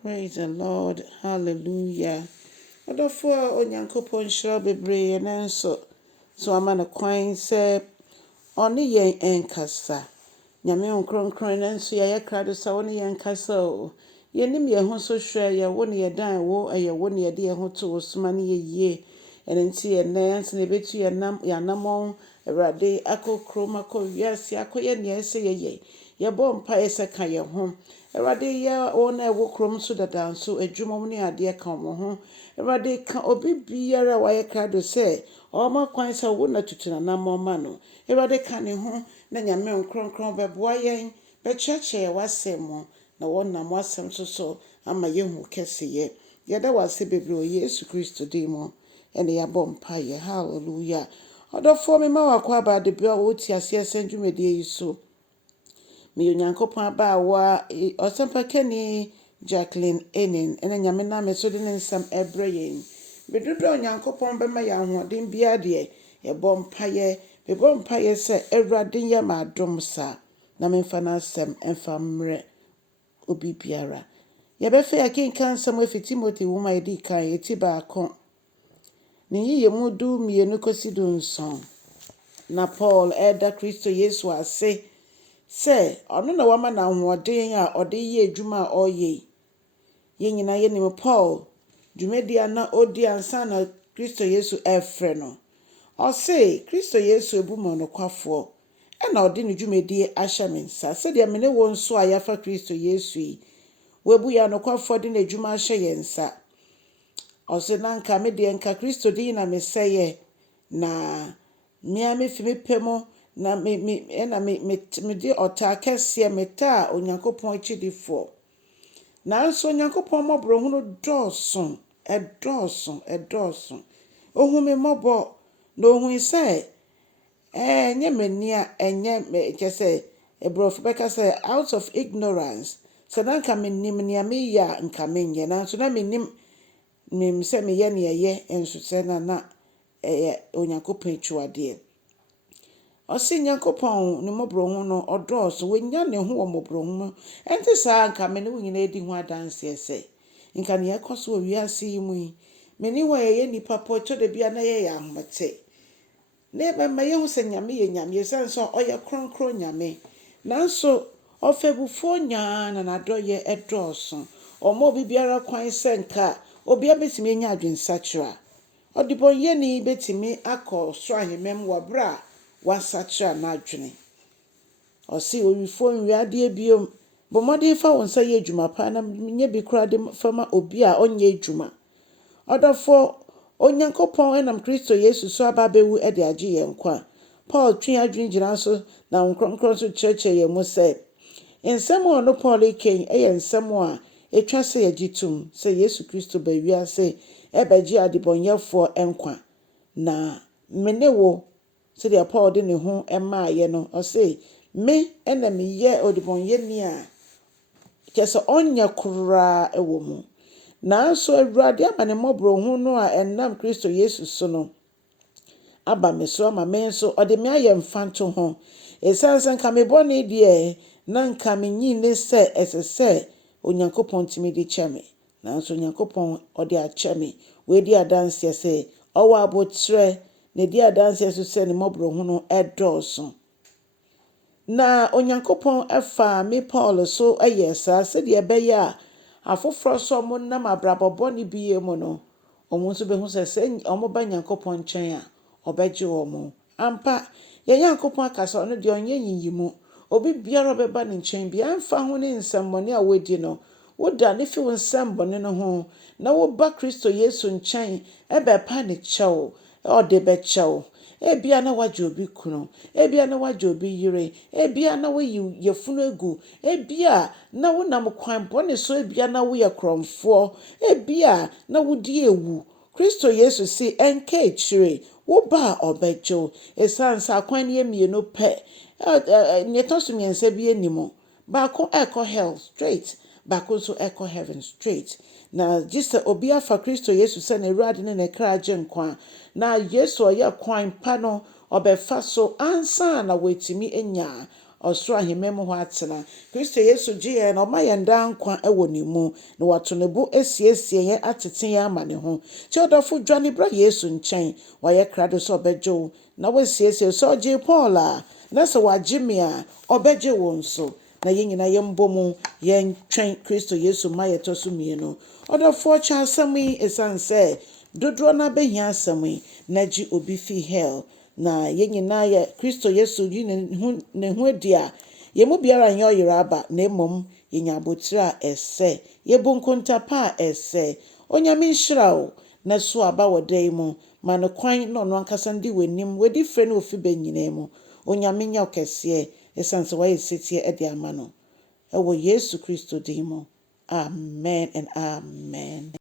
Praise the Lord. Hallelujah. Adɔfoɔ Onyankopɔn nhyira bebree na nso so ama no kwan sɛ ɔne yɛn nkasa. Nyame nkronkron na nso yɛyɛ krado sɛ ɔne yɛn nkasa o. Yɛnim yɛn ho so hwɛ yɛwo ne yɛdan wo ɛyɛwo ne yɛde yɛn ho to wo soma ne yɛyie. Ɛno nti yɛnnɛ ansa na yɛbɛtu yɛanammɔn Awurade akɔ kurom akɔ wiase akɔyɛ nea ɛsɛ yɛyɛ. Yɛbɔ mpaeɛ sɛ ka yɛn ho. Awurade yɛ wɔn a ɛwɔ kurom so dada nso adwuma mu ne adeɛ ka wɔn ho. Awurade ka obi biara a wayɛ krado sɛ ɔma kwan sɛ wo na tutu n'anammɔn ma no. Awurade ka ne ho na Nyame nkronkron bɛboa yɛn bɛkyerɛkyerɛ w'asɛm mu na wɔnam w'asɛm so ama yɛhu kɛseyɛ. Yɛda w'ase bebree wɔ Yesu Kristo din mu ɛna yɛabɔ mpaeɛ. Hallelujah. Ɔdɔfoɔ me ma wakɔ abaade bia wɔte aseɛ sɛ dwumadie yi so. Me Onyankopɔn abaawa ɔsɛmpakani Jacqueline Enin ɛna Nyame nam me so de ne nsɛm ɛbrɛ yɛn. Bedodo Onyankopɔn bɛma yɛ ahoɔden bia deɛ yɛbɔ mpaeɛ sɛ Awurade yɛ ma adom saa na memfa n'asɛm ɛmfa mmerɛ obi biara. Yɛbɛfɛ yɛkenka nsɛm afi Timoteo nwoma a yɛdi kan yɛti baako ne yiyɛ mu 12 kɔsi 17 na Paulo ɛda Kristo Yesu ase sɛ ɔno na wama na ahoɔden a ɔde yɛ adwuma a ɔyɛ. Yɛn nyinaa yɛnim Paulo dwumadi a na ɔdi ansa na Kristo Yesu ɛfrɛ no. Ɔse Kristo Yesu ebu mu nokwafoɔ ɛna ɔde ne dwumadi ahyɛ me nsa sɛdeɛ me ne wo nso a yɛafa Kristo Yesu yi webu yɛ nokwafoɔ de n'adwuma ahyɛ yɛn nsa. Ɔse na nka me deɛ nka Kristo din na mesɛyɛ na mmea mefi me pɛ mu na me de ɔtaa kɛseɛ metaa Onyankopɔn akyidifoɔ. Nanso Onyankopɔn mmɔbrɔhunu ɛdɔɔso. Ohu me mmɔbɔ na ohu sɛ ɛnyɛ m'ani a ɛnyɛ kyɛ sɛ Ebrɔfo bɛka sɛ out of ignorance. Sɛ na nka menim nea meyɛ a nka menyɛ nanso na menim sɛ meyɛ nea ɛyɛ nso sɛ na ɛyɛ Onyankopɔn akyiwadeɛ. Ɔse Nyankopɔn ne mmɔbrɔhunu no ɔdɔɔso wɔnya ne ho wɔ mmɔbrɔhunu. Ɛnte saa nka me ne wo nyinaa di ho adanseɛ sɛ nka ne yɛkɔ so wɔ wiase yi mu yi me ne wo a yɛyɛ nnipa pɔtɔ da bia na yɛyɛ ahomete. Na yɛbɛma yɛhu sɛ Nyame yɛ Nyame yɛsiane sɛ ɔyɛ kronkron Nyame. Nanso ɔfa abufuo nyaa na n'adɔyɛ ɛdɔɔso. Ɔma obi biara kwan sɛ nka obiara bɛtumi anya adwensakyera. Ɔdebɔnyɛni bɛtumi akɔ soro ahemam wɔ bere a wasakyera n'adwene. Ɔse owifoɔ nwiadeɛ biom bɔ mmɔden fa wo nsa yɛ adwuma pa na nyɛ bi koraa de fama obi a ɔnyɛ adwuma. Ɔdɔfoɔ Onyankopɔn ɛnam Kristo Yesu so aba bɛwu de agye yɛn nkwa. Paul twe adwene gyina so na nkronkron so kyerɛkyerɛ yɛn mu sɛ nsɛm a ɔno Paul kɛn ɛyɛ nsɛm a ɛtwa sɛ yɛgye tom sɛ Yesu Kristo ba wiase ɛbɛgye adebɔnyɛfoɔ nkwa. Na me ne wo sɛdeɛ Paul de ne ho ɛmaayɛ no ɔse me ɛna meyɛ odebɔnyɛni a kyɛ sɛ ɔnyɛ koraa ɛwɔ mu. Nanso Awurade ama ne mmɔbrɔhunu no a ɛnam Kristo Yesu so no aba me so ama me nso ɔde me ayɛ mfanto ho. Ɛsiane sɛ nka me bɔne deɛ na nka menyi ne sɛ ɛsɛ sɛ Onyankopɔn tumi de kyɛ me. Nanso Onyankopɔn ɔde akyɛ me. Wɔadi adanseɛ sɛ ɔwɔ abotire na di adanseɛ so sɛ ne mmɔbrɔhunu ɛdɔɔso. Na Onyankopɔn ɛfa me Paulo so ɛyɛ saa sɛdeɛ ɛbɛyɛ a afoforɔ so ɔmo nam abrabɔbɔne bie mu no ɔmo nso bɛhu sɛ ɔmo ba Nyankopɔn nkyɛn a ɔbɛgye ɔmo. Ampa yɛn Nyankopɔn aka sɛ ɔno deɛ ɔnyɛ nyiyimu. Obi biara ɔbɛba ne nkyɛn bia ɛmfa ho ne nsɛmmɔne a wɔadi no woda ne fi wo nsɛmmɔne no ho na woba Kristo Yesu nkyɛn ɛbɛpa ne kyɛw ɔde bɛkyɛw. Ebia na wagye obi kunu, ebia na wagye obi yere, ebia na woyi yefunu egu, ebia na wonam kwan bɔne so, ebia na woyɛ krɔmfoɔ, ebia na wodi ewu. Kristo Yesu si ɛnka ekyire woba a ɔbɛgyew. Ɛsiane sɛ akwan no yɛ mmienu pɛ. Ne ɛtɔ so mmiɛnsa bi anim. Baako ɛkɔ hell straight, baako nso ɛkɔ heaven straight. Na gye sɛ obi afa Kristo Yesu sɛ ne Awurade ne ne kra agye nkwa. Na Yesu ɔyɛ kwan pa no ɔbɛfa so ansa na wɔatumi anya ɔsoro ahemma mu hɔ atena. Kristo Yesu gye yɛn na ɔma yɛn daa nkwa wɔ ne mu na wato ne bo asiesie yɛn atete yɛn ama ne ho. Nti ɔdɔfo dwane bra Yesu nkyɛn wayɛ krado sɛ ɔbɛgye wo na wasiesie sɛ ɔgye Paulo a na sɛ wagye me a ɔbɛgye wo nso. Na yɛn nyinaa yɛmbɔ mu yɛntwɛn Kristo Yesu ma yɛtɔ so mmienu. Ɔdɔfoɔ kyɛ asɛm yi ɛsiane sɛ dodoɔ no abɛhia asɛm yi na gye obi fi hell. Na yɛn nyinaa yɛ Kristo Yesu yi ne ho adi a yɛn mu biara nyɛ ɔyere aba na mmom yɛnya abotire a ɛsɛ yɛbu nkonta pa a ɛsɛ. Onyame nhyira wo na so aba wɔ da yi mu ma no kwan na ɔno ankasa ndi w'anim wadi frɛ no ofi bɛ nyinaa mu. Onyame nyɛ ɔkɛseɛ ɛsiane sɛ wayɛ setie de ama no ɛwɔ Yesu Kristo din mu. Amen and amen.